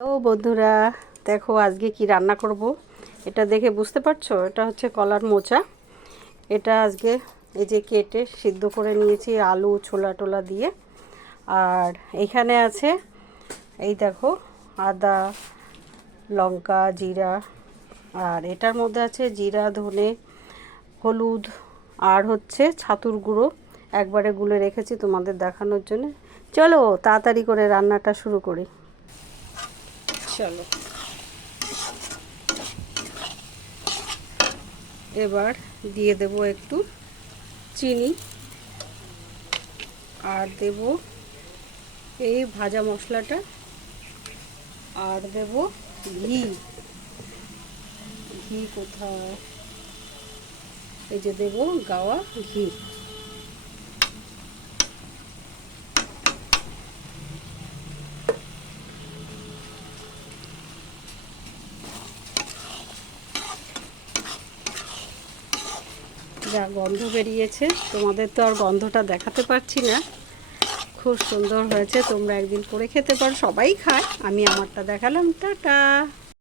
ও বন্ধুরা, দেখো আজকে কি রান্না করব। এটা দেখে বুঝতে পারছো, এটা হচ্ছে কলার মোচা। এটা আজকে এই যে কেটে সিদ্ধ করে নিয়েছি আলু ছোলা টোলা দিয়ে। আর এখানে আছে এই দেখো আদা লঙ্কা জিরা, আর এটার মধ্যে আছে জিরা ধনে হলুদ, আর হচ্ছে ছাতুর গুঁড়ো একবারে গুলে রেখেছি তোমাদের দেখানোর জন্য। চলো তাড়াতাড়ি করে রান্নাটা শুরু করি। চলো এবার দিয়ে দেব একটু চিনি, আর দেব এই ভাজা মশলাটা, আর দেব ঘি। ঘি কোথায়, এই যে দেব গাওয়া ঘি। যা গন্ধ বেরিয়েছে, তোমাদের তো আর গন্ধটা দেখাতে পারছি না। খুব সুন্দর হয়েছে, তোমরা একদিন করে খেতে পারো, সবাই খায়, আমি আমারটা দেখালাম। টাটা।